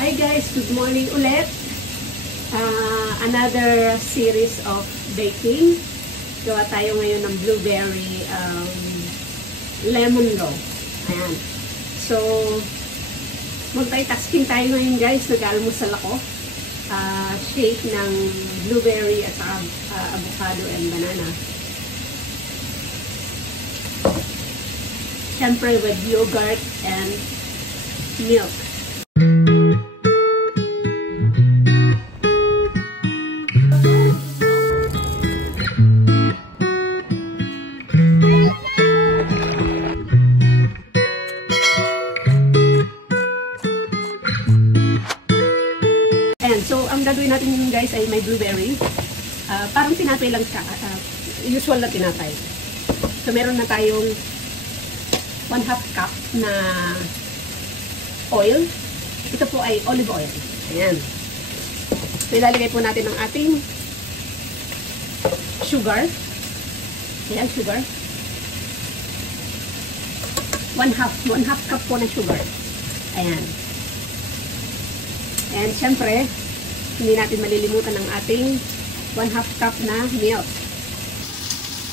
Hi guys, good morning ulit. Another series of baking. Gawa tayo ngayon ng blueberry lemon loaf. Ayan. So, multitasking tayo ngayon guys. Nag-almusal ako. Shake ng blueberry at avocado and banana. Siyempre with yogurt and milk. So, ang gagawin natin guys ay may blueberry. Parang tinapay lang siya. Usual na tinapay. So, meron na tayong 1/2 cup na oil. Ito po ay olive oil. Ayan. So, ilalagay po natin ang ating sugar. Ayan, sugar. 1/2 cup po na sugar. Ayan. And syempre, hindi natin malilimutan ang ating 1/2 cup na milk.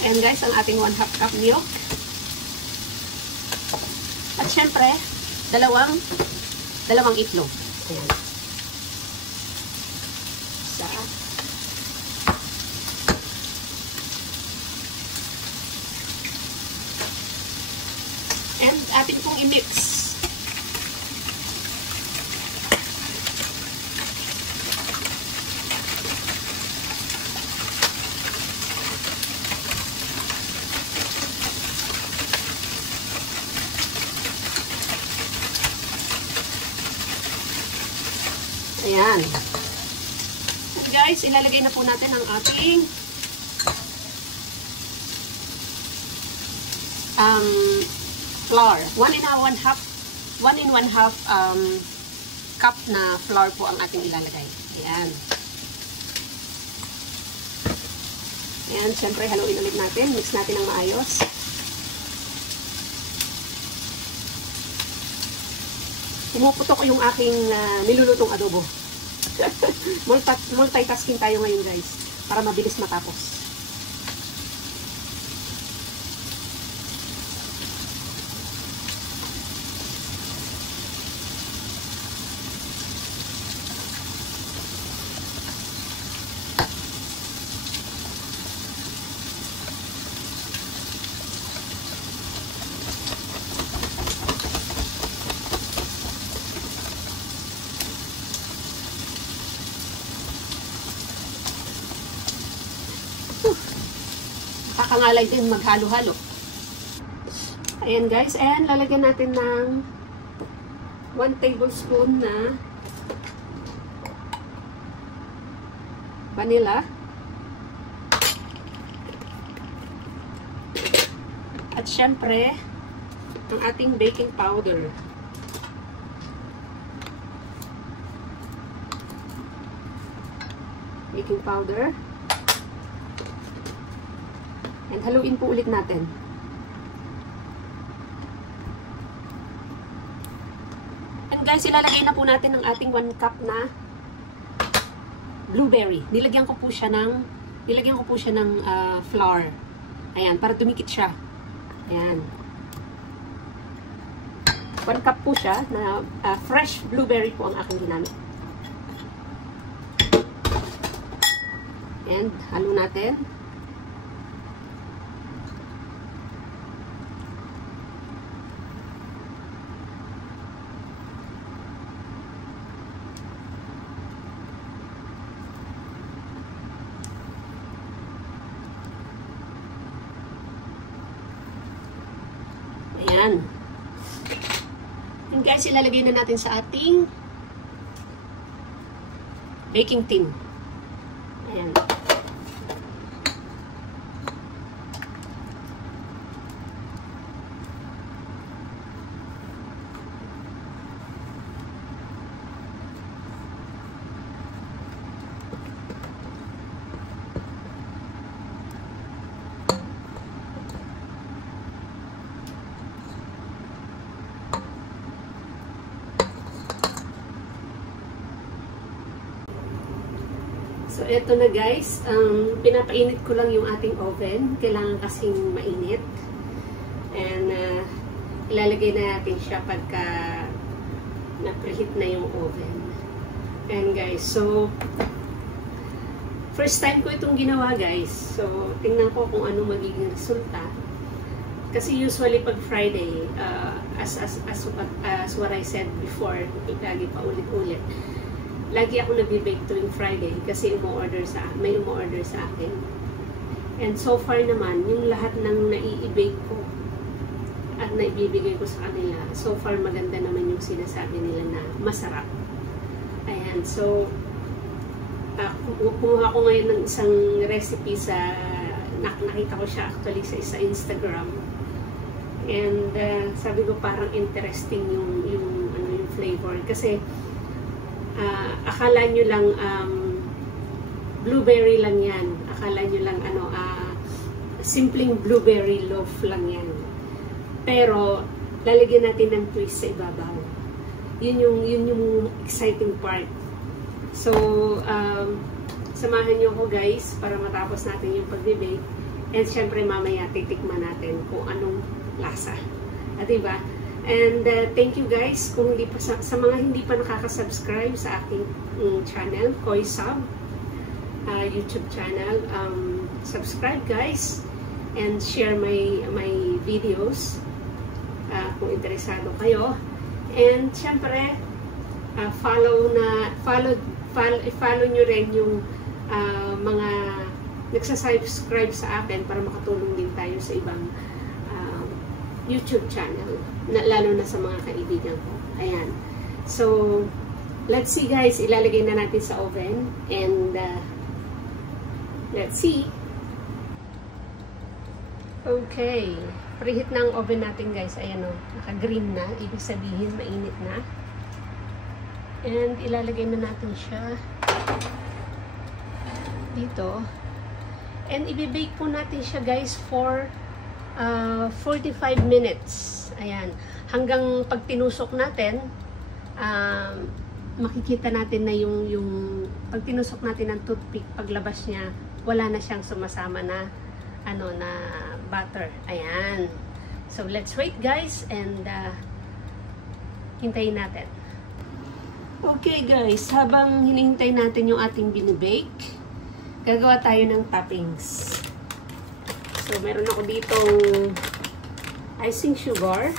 Ayan guys, ang ating 1/2 cup milk. At syempre, dalawang itlog. Ayan. Isa. And atin pong i-mix. Ayan. And guys, ilalagay na po natin ang ating flour. 1 in 1/2 cup na flour po ang ating ilalagay. Ayan. Ayan, syempre haluin ulit natin. Mix natin ng maayos. Pumuputok yung aking nilulutong adobo. Multitasking tayo ngayon guys. Para mabilis matapos. Kakangalay din maghalo-halo. Ayan guys, and lalagyan natin ng 1 tablespoon na vanilla. At syempre, ang ating baking powder. Baking powder. And haluin po ulit natin. And guys, ilalagay na po natin ang ating 1 cup na blueberry. Nilagyan ko po siya ng flour. Ayan, para dumikit siya. Ayan. 1 cup po siya na fresh blueberry po ang aking ginamit. And halo natin. Ayan. And guys, ilalagay na natin sa ating baking tin. Ayan. So, eto na guys. Pinapainit ko lang yung ating oven. Kailangan kasing mainit. And, ilalagay na natin siya pagka na-preheat na yung oven. And guys, so, first time ko itong ginawa guys. So, tingnan ko kung ano magiging resulta. Kasi usually pag Friday, as what I said before, lagi pa ulit-ulit. Lagi ako nag-bake tuwing Friday kasi may umu-order sa akin. And so far naman, yung lahat ng nai-bake ko at naibibigay ko sa kanila, so far maganda naman yung sinasabi nila na masarap. Ayan, so kumuha ko ngayon ng isang recipe sa nakita ko siya actually sa Instagram. And sabi ko parang interesting yung flavor kasi akala nyo lang blueberry lang yan. Akala nyo lang simpleng blueberry loaf lang yan. Pero lalagyan natin ng twist sa ibabaw. Yun yung exciting part. So samahan nyo ko guys para matapos natin yung pag-bake. And syempre mamaya titikman natin kung anong lasa. At diba? And thank you guys kung hindi pa sa mga hindi pa nakaka-subscribe sa aking channel, Koy Sub YouTube channel. Subscribe guys and share my videos kung interesado kayo. And syempre follow nyo rin yung mga nagsasubscribe sa akin para makatulong din tayo sa ibang YouTube channel, lalo na sa mga kaibigan ko. Ayan. So, let's see guys. Ilalagay na natin sa oven. And, let's see. Okay. Preheat na ang oven natin guys. Ayan o. Naka-green na. Ibig sabihin, mainit na. And, ilalagay na natin siya dito. And, ibibake po natin siya guys for 45 minutes. Ayan. Hanggang pag tinusok natin, makikita natin na yung pag tinusok natin ng toothpick, paglabas niya, wala na siyang sumasama na na butter. Ayan. So, let's wait guys and hintayin natin. Okay guys, habang hinihintay natin yung ating binibake, gagawa tayo ng toppings. So, meron ako ditong icing sugar.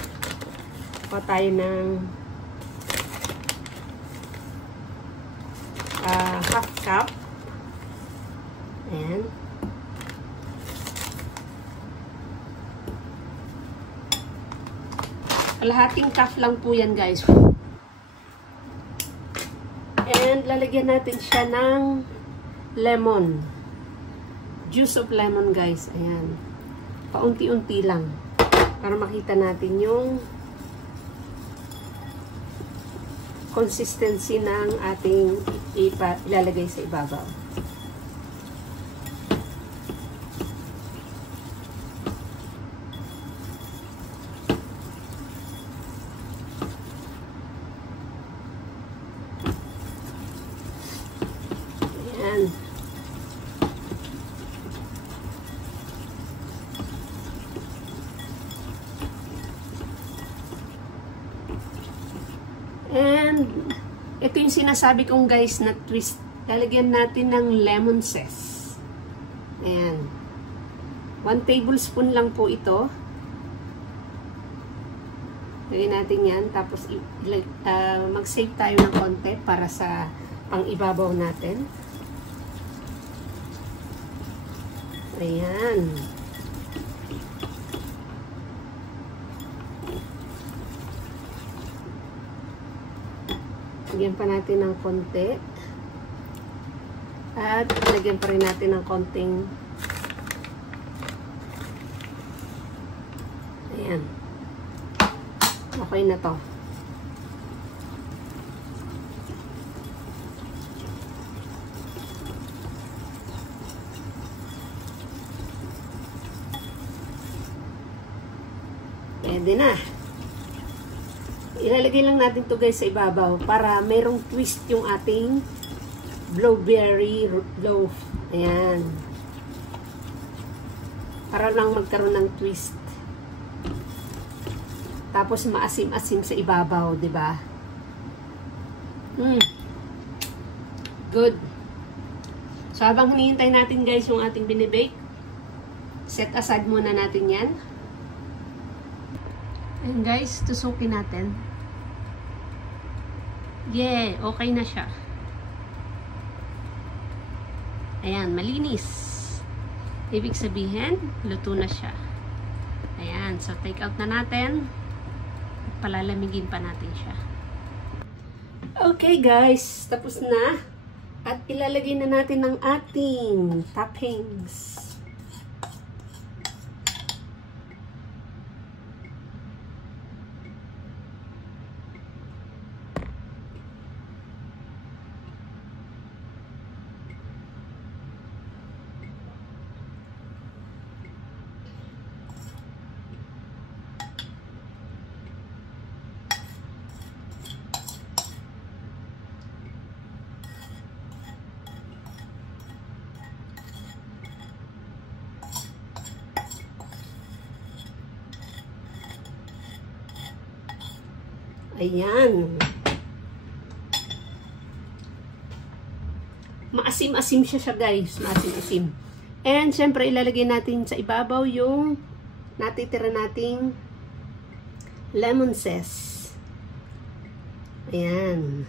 Kuha tayo ng half cup. Ayan. Kalahating cup lang po yan, guys. And, lalagyan natin siya ng lemon. Juice of lemon guys. Ayan. Paunti-unti lang. Para makita natin yung consistency ng ating ilalagay sa ibabaw. Ayan. And, ito yung sinasabi kong guys na twist. Lalagyan natin ng lemon zest. Ayan. 1 tablespoon lang po ito. Lagyan natin yan. Tapos, mag-save tayo ng konti para sa pang-ibabaw natin. Ayan. Lagyan pa natin ng konti. At lagyan pa rin natin ng konting ayan. Okay na to. Pwede na. Ilalagay lang natin to guys sa ibabaw para merong twist yung ating blueberry loaf. Ayan. Para lang magkaroon ng twist. Tapos maasim-asim sa ibabaw, 'di ba? Good. So habang hinihintay natin guys yung ating binibake, set aside muna natin 'yan. And guys, tusukin natin. Yeah, okay na siya. Ayan, malinis. Ibig sabihin, luto na siya. Ayan, so take out na natin. Palalamigin pa natin siya. Okay guys, tapos na. At ilalagay na natin ang ating toppings. Ayan. Maasim-asim siya guys. Maasim-asim. And syempre ilalagay natin sa ibabaw yung natitira nating lemon zest. Ayan.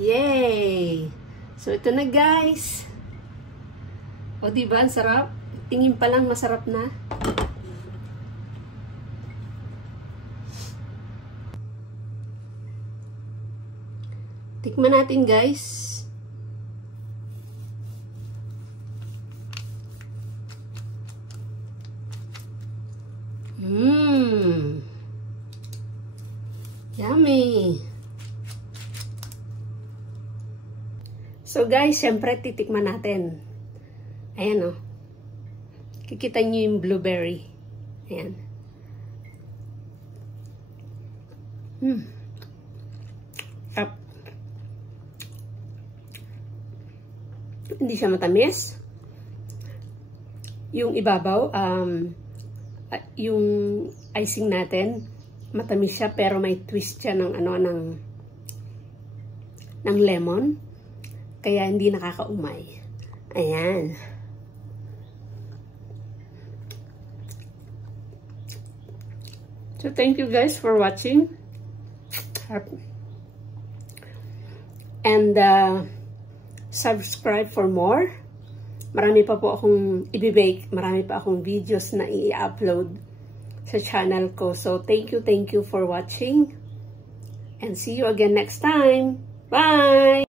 Yay! So ito na guys. O diba, ang sarap? Tingin pa lang masarap na. Tikman natin guys. Yummy! So guys, syempre titikman natin. Ayan o. Kikita nyo yung blueberry. Ayan. Sarap. Hindi siya matamis. Yung ibabaw, yung icing natin, matamis siya pero may twist siya ng ng lemon. Kaya hindi nakakaumay. Ayan. So, thank you guys for watching. And subscribe for more. Marami pa po akong i-bake. Marami pa akong videos na i-upload sa channel ko. So, thank you for watching. And see you again next time. Bye!